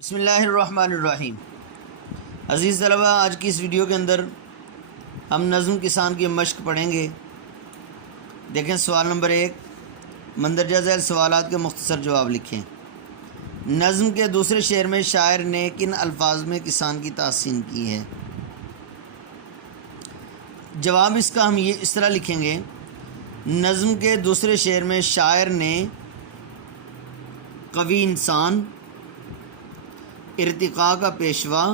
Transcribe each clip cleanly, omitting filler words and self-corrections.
بسم اللہ الرحمن الرحیم۔ عزیز طلبہ، آج کی اس ویڈیو کے اندر ہم نظم کسان کی مشق پڑھیں گے۔ دیکھیں سوال نمبر 1، مندرجہ ذیل سوالات کے مختصر جواب لکھیں۔ نظم کے دوسرے شعر میں شاعر نے کن الفاظ میں کسان کی تحسین کی ہے؟ جواب اس کا ہم اس طرح لکھیں گے، نظم کے دوسرے شعر میں شاعر نے قوی انسان، ارتقاء کا پیشوا،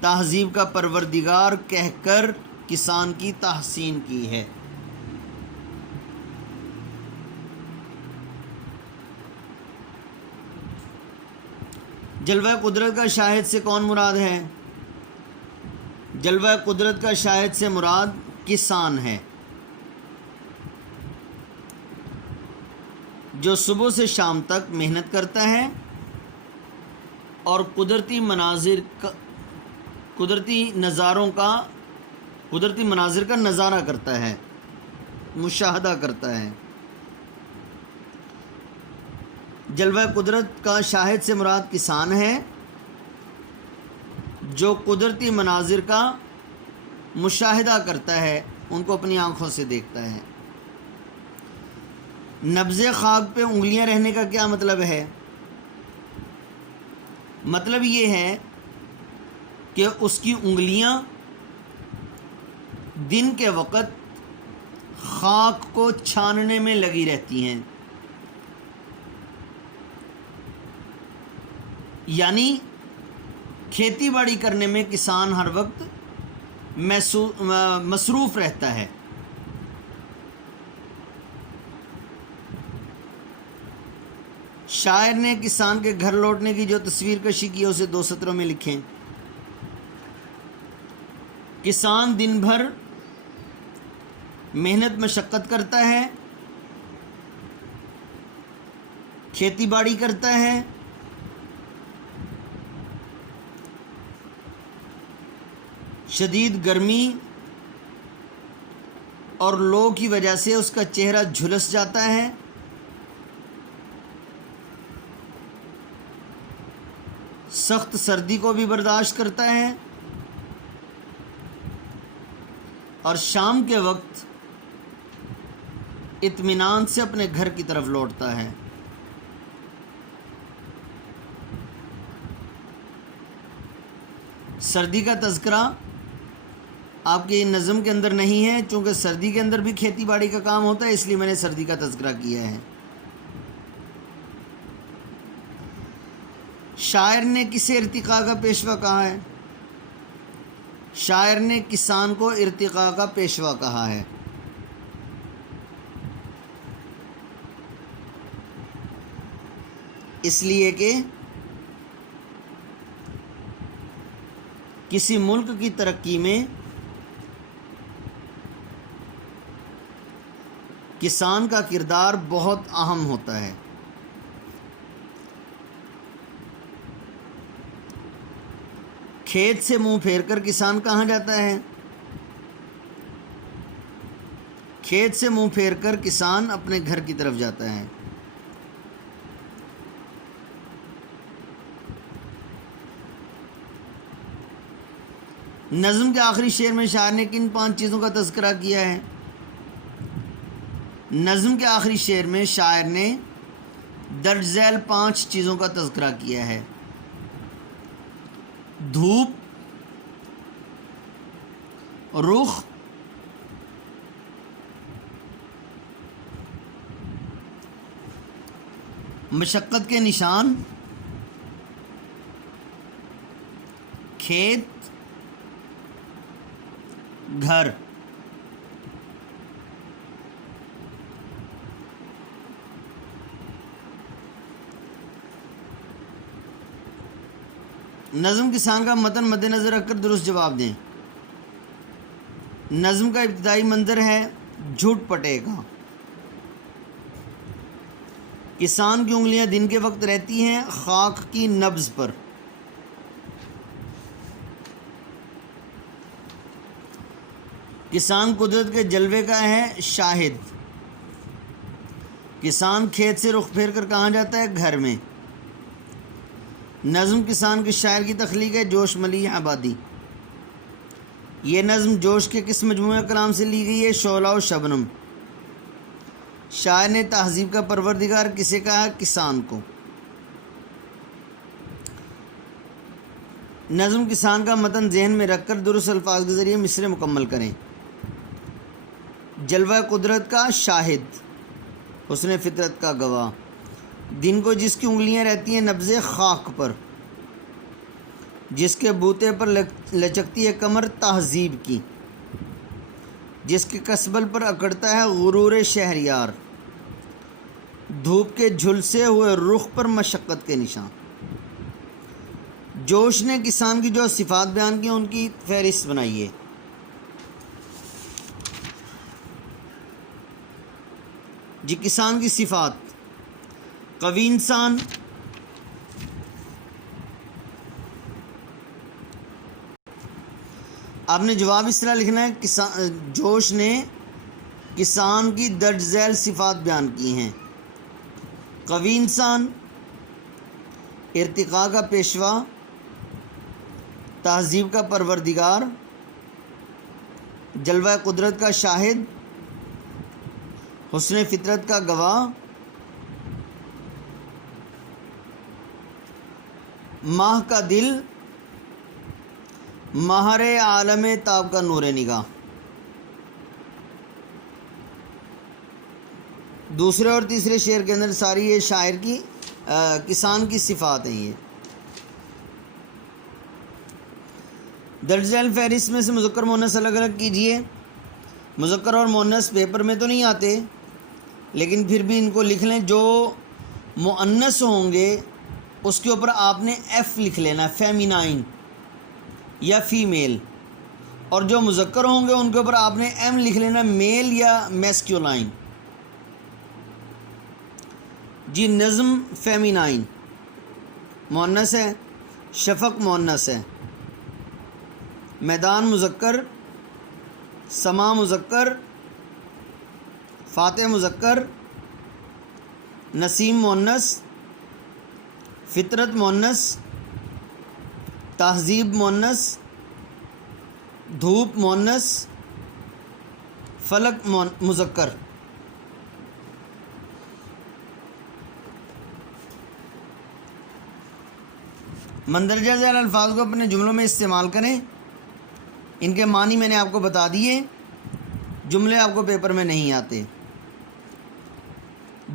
تہذیب کا پروردگار کہہ کر کسان کی تحسین کی ہے۔ جلوہ قدرت کا شاہد سے کون مراد ہے؟ جلوہ قدرت کا شاہد سے مراد کسان ہے، جو صبح سے شام تک محنت کرتا ہے اور قدرتی مناظر کا نظارہ کرتا ہے، مشاہدہ کرتا ہے۔ جلوہ قدرت کا شاہد سے مراد کسان ہے، جو قدرتی مناظر کا مشاہدہ کرتا ہے، ان کو اپنی آنکھوں سے دیکھتا ہے۔ نبض خاک پہ انگلیاں رہنے کا کیا مطلب ہے؟ مطلب یہ ہے کہ اس کی انگلیاں دن کے وقت خاک کو چھاننے میں لگی رہتی ہیں، یعنی کھیتی باڑی کرنے میں کسان ہر وقت مصروف رہتا ہے۔ شاعر نے کسان کے گھر لوٹنے کی جو تصویر کشی کی ہے اسے 2 سطروں میں لکھیں۔ کسان دن بھر محنت مشقت کرتا ہے، کھیتی باڑی کرتا ہے، شدید گرمی اور لو کی وجہ سے اس کا چہرہ جھلس جاتا ہے، سخت سردی کو بھی برداشت کرتا ہے، اور شام کے وقت اطمینان سے اپنے گھر کی طرف لوٹتا ہے۔ سردی کا تذکرہ آپ کی نظم کے اندر نہیں ہے، چونکہ سردی کے اندر بھی کھیتی باڑی کا کام ہوتا ہے، اس لیے میں نے سردی کا تذکرہ کیا ہے۔ شاعر نے کسے ارتقاء کا پیشوا کہا ہے؟ شاعر نے کسان کو ارتقاء کا پیشوا کہا ہے۔ اس لیے کہ کسی ملک کی ترقی میں کسان کا کردار بہت اہم ہوتا ہے۔ کھیت سے منہ پھیر کر کسان کہاں جاتا ہے؟ کھیت سے منہ پھیر کر کسان اپنے گھر کی طرف جاتا ہے۔ نظم کے آخری شعر میں شاعر نے کن 5 چیزوں کا تذکرہ کیا ہے؟ نظم کے آخری شعر میں شاعر نے درج ذیل 5 چیزوں کا تذکرہ کیا ہے: دھوپ، رخ، مشقت کے نشان، کھیت، گھر۔ نظم کسان کا متن مد نظر رکھ کر درست جواب دیں۔ نظم کا ابتدائی منظر ہے جھوٹ پٹے کا۔ کسان کی انگلیاں دن کے وقت رہتی ہیں خاک کی نبض پر۔ کسان قدرت کے جلوے کا ہے شاہد۔ کسان کھیت سے رخ پھیر کر کہاں جاتا ہے؟ گھر میں۔ نظم کسان کے شاعر کی تخلیق ہے جوش ملیح آبادی۔ یہ نظم جوش کے کس مجموعہ کلام سے لی گئی ہے؟ شعلہ و شبنم۔ شاعر نے تہذیب کا پروردگار کسے کہا؟ کسان کو۔ نظم کسان کا متن ذہن میں رکھ کر درست الفاظ کے ذریعے مصرع مکمل کریں۔ جلوہ قدرت کا شاہد، حسن فطرت کا گواہ، دن کو جس کی انگلیاں رہتی ہیں نبض خاک پر، جس کے بوتے پر لچکتی ہے کمر تہذیب کی، جس کے کسبل پر اکڑتا ہے غرور شہریار، دھوپ کے جھلسے ہوئے رخ پر مشقت کے نشان۔ جوش نے کسان کی جو صفات بیان کی ان کی فہرست بنائیے۔ جی کسان کی صفات: قوی انسان، آپ نے جواب اس طرح لکھنا ہے، جوش نے کسان کی درج ذیل صفات بیان کی ہیں: قوی انسان، ارتقاء کا پیشوا، تہذیب کا پروردگار، جلوہ قدرت کا شاہد، حسن فطرت کا گواہ، ماہ کا دل، ماہر عالم تاب کا نور نگاہ۔ دوسرے اور تیسرے شعر کے اندر ساری یہ شاعر کی کسان کی صفات ہیں۔ یہ درج ذیل فہرست میں سے مذکر مؤنث الگ الگ کیجئے۔ مذکر اور مؤنث پیپر میں تو نہیں آتے، لیکن پھر بھی ان کو لکھ لیں۔ جو مؤنث ہوں گے اس کے اوپر آپ نے ایف لکھ لینا، فیمینائن یا فیمیل، اور جو مذکر ہوں گے ان کے اوپر آپ نے ایم لکھ لینا، میل یا میسکیولائن۔ جی نظم فیمینائن مؤنث ہے، شفق مؤنث ہے، میدان مذکر، سما مذکر، فاتح مذکر، نسیم مؤنث، فطرت مؤنث، تہذیب مؤنث، دھوپ مؤنث، فلک مذکر۔ مندرجہ ذیل الفاظ کو اپنے جملوں میں استعمال کریں۔ ان کے معنی میں نے آپ کو بتا دیے، جملے آپ کو پیپر میں نہیں آتے۔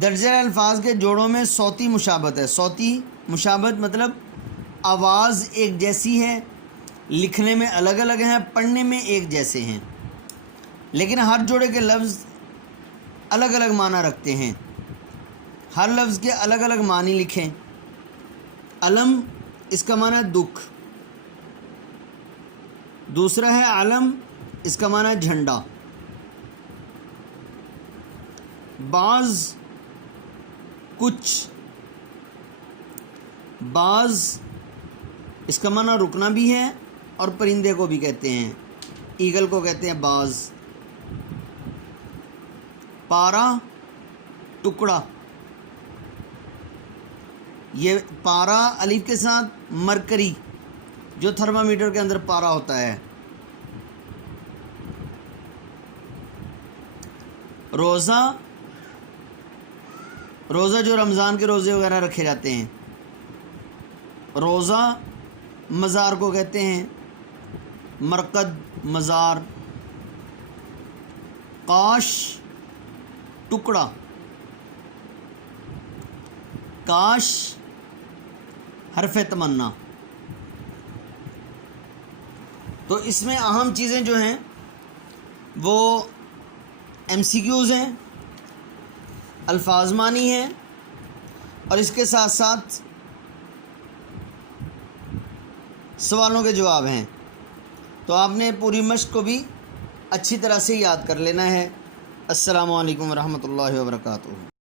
درج ذیل الفاظ کے جوڑوں میں صوتی مشابہت ہے۔ صوتی مشابہت مطلب آواز ایک جیسی ہے، لکھنے میں الگ الگ ہیں، پڑھنے میں ایک جیسے ہیں، لیکن ہر جوڑے کے لفظ الگ الگ معنی رکھتے ہیں۔ ہر لفظ کے الگ الگ معنی لکھیں۔ علم، اس کا معنی ہے دکھ۔ دوسرا ہے علم، اس کا معنی ہے جھنڈا۔ بعض، کچھ، بعض اس کا معنی رکنا بھی ہے اور پرندے کو بھی کہتے ہیں، ایگل کو کہتے ہیں بعض۔ پارا، ٹکڑا، یہ پارا الف کے ساتھ مرکری جو تھرمامیٹر کے اندر پارا ہوتا ہے۔ روزہ، روزہ جو رمضان کے روزے وغیرہ رکھے جاتے ہیں، روزہ مزار کو کہتے ہیں، مرقد، مزار۔ کاش، ٹکڑا، کاش حرف تمنا۔ تو اس میں اہم چیزیں جو ہیں وہ ایم سی کیوز ہیں، الفاظ معنی ہیں، اور اس کے ساتھ ساتھ سوالوں کے جواب ہیں۔ تو آپ نے پوری مشق کو بھی اچھی طرح سے یاد کر لینا ہے۔ السلام علیکم ورحمۃ اللہ وبرکاتہ۔